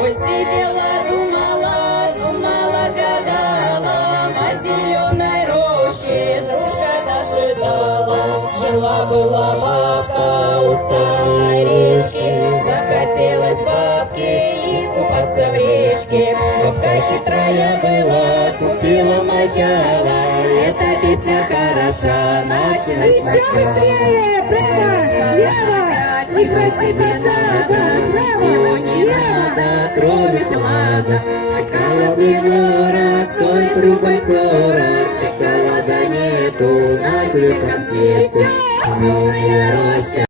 Ой, сидела, думала, думала, гадала, на зеленой роще дружка дожидала. Жила-была бабка у самой речки, захотелось бабке искупаться в речке. Бабка хитрая была, купила мочала, эта песня хороша, началась сначала. Ничего не надо, кроме шоколада. Шоколадный город, стой, грубой ссора. Шоколада нету, на тебе конфеты. Зелёная роща.